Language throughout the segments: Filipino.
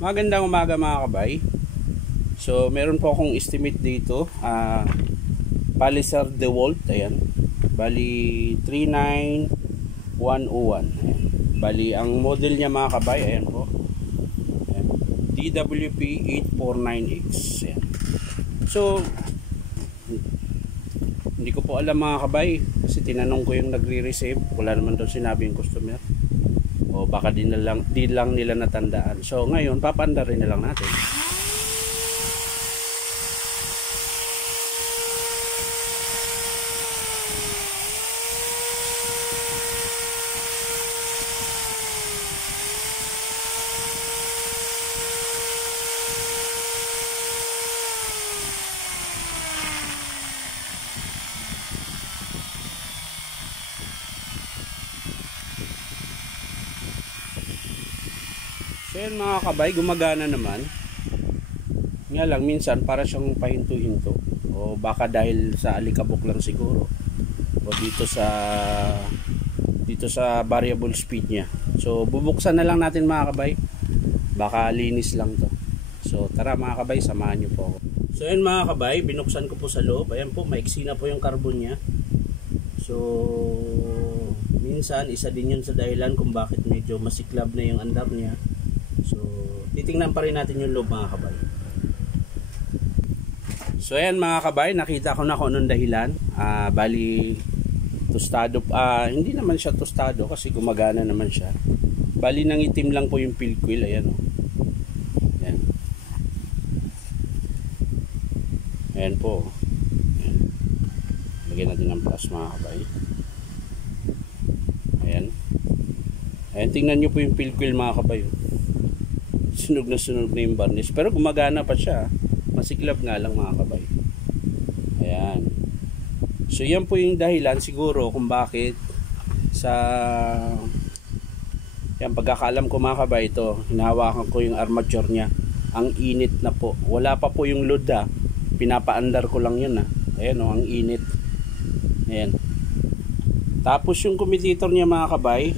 Magandang umaga mga kabay. So meron po akong estimate dito, Palliser DeWalt, ayan. Bali 39101. Ayan. Bali ang model niya mga kabay, ayan po. Ayan. DWP 849X. Ayan. So hindi ko po alam mga kabay kasi tinanong ko yung nagre-receive, wala naman daw sinabi yung customer. O baka di lang nila natandaan. So ngayon papaanda rin na lang natin. So yun mga kabay, gumagana naman. Nga lang minsan para siyang pahinto-hinto. O baka dahil sa alikabok lang siguro. O dito sa variable speed niya. So bubuksan na lang natin mga kabay. Baka linis lang to. So tara mga kabay, samahan niyo po ako. So yun mga kabay, binuksan ko po sa loob. Ayan po, maiksi na po yung carbon niya. So minsan isa din yun sa dahilan kung bakit medyo masiklab na yung andar niya. So, titingnan pa rin natin yung loob mga kabay. So, ayan mga kabay, nakita ko na kung anong dahilan. Bali, tostado, hindi naman siya tostado kasi gumagana naman siya. Bali, nangitim lang po yung fuel coil. Ayan o. Ayan. Ayan po. Ayan. Lagyan natin ng plus mga kabay. Ayan. Ayan, tingnan nyo po yung fuel coil mga kabay. Sunog na yung varnish, pero gumagana pa siya. Masiklab nga lang mga kabay. Ayan. So yan po yung dahilan siguro kung bakit sa yan, pagkakaalam ko mga kabay, ito hinahawakan ko yung armature nya, ang init na po. Wala pa po yung load pinapaandar ko lang yun Ayan o, ang init. Ayan. Tapos yung commutator nya mga kabay,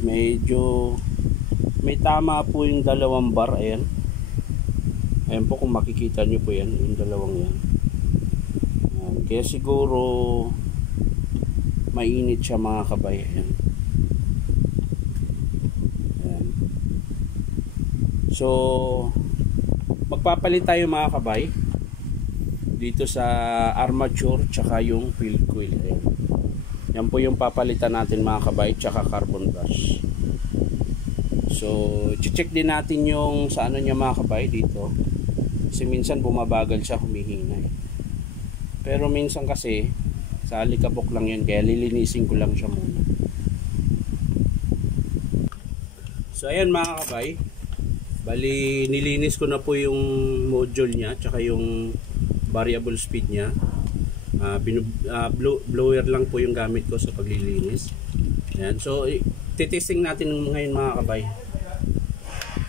medyo may tama po yung dalawang bar. Ayan po, kung makikita nyo po yan, yung dalawang yan. Ayan. Kaya siguro mainit siya mga kabay. Ayan. Ayan. So magpapalit tayo mga kabay dito sa armature tsaka yung fuel coil. Ayan. Yan po yung papalitan natin mga kabay, tsaka carbon brush. So check din natin yung sa ano niya mga kabay dito, kasi minsan bumabagal siya, humihina pero minsan kasi sa alikabok lang yun, kaya lilinisin ko lang siya muna. So ayan mga kabay, bali nilinis ko na po yung module nya tsaka yung variable speed nya. Blower lang po yung gamit ko sa paglilinis. Ayan. So titesting natin ngayon mga kabay.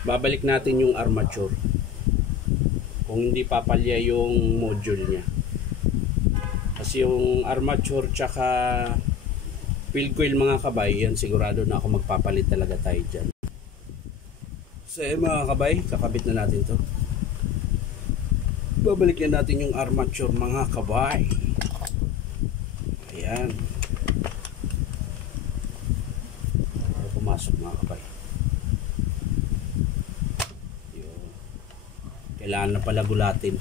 Babalik natin yung armature kung hindi papalya yung module nya, kasi yung armature tsaka fuel coil mga kabay, yan sigurado na ako magpapalit talaga tayo dyan. So mga kabay, kakabit na natin to. Babalik na natin yung armature mga kabay. Ayan. Pumasok mga kabay. Yun. Kailangan na pala gulatin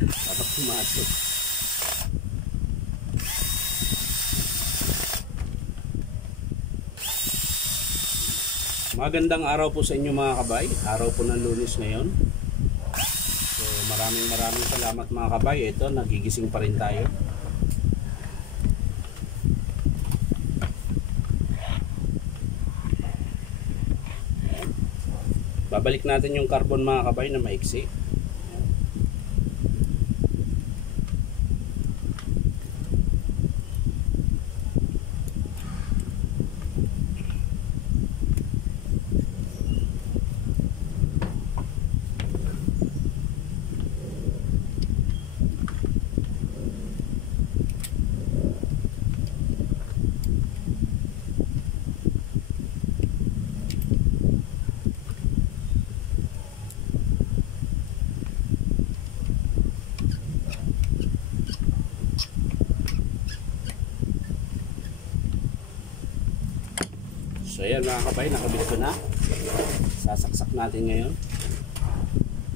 para pumasok. Magandang araw po sa inyo mga kabay. Araw po ng Lunes ngayon. So maraming salamat mga kabay. Ito, nagigising pa rin tayo. Babalik natin yung carbon mga kabay na maiksi. So ayan mga kabay, nakabit ko na. Sasaksak natin ngayon.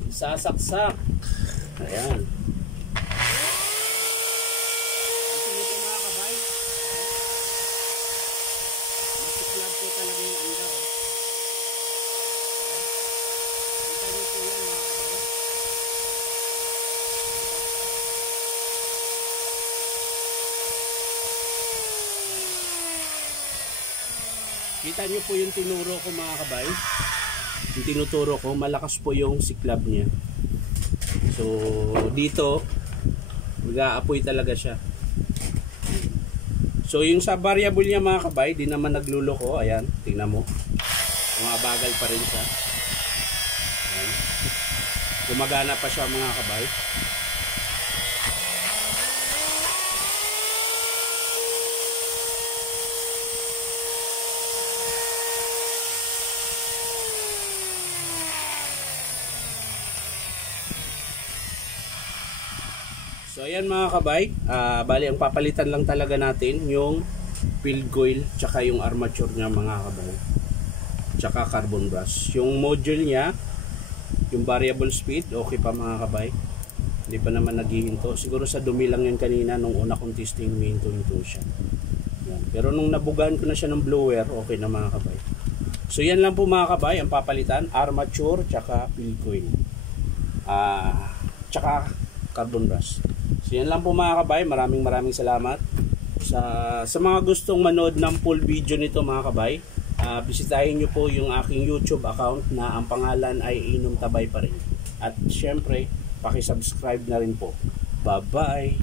Sasaksak. Ayan. Kasi ito mga kabay, masiklab po talaga yung andar. Kita nyo po yan mga kabay. Kita nyo po yung tinuro ko mga kabay. Yung tinuturo ko, malakas po yung siklab niya. So dito mag-aapoy talaga siya. So yung sa variable niya mga kabay, di naman nagluloko. Ayan, tingnan mo, umabagal pa rin siya. Ayan. Gumagana pa siya mga kabay. So ayan mga kabay, bali ang papalitan lang talaga natin yung field coil tsaka yung armature niya mga kabay, tsaka carbon brush. Yung module niya, yung variable speed, okay pa mga kabay, hindi pa naman naghihinto. Siguro sa dumi lang yan kanina nung una kong testing, huminto siya. Yan. Pero nung nabugan ko na siya ng blower, okay na mga kabay. So yan lang po mga kabay ang papalitan, armature tsaka field coil, tsaka carbon brush. So yan lang po mga kabay, maraming salamat. Sa mga gustong manood ng full video nito mga kabay, bisitahin nyo po yung aking YouTube account na ang pangalan ay Inom Tabay pa rin. At syempre, paki-subscribe na rin po. Bye bye!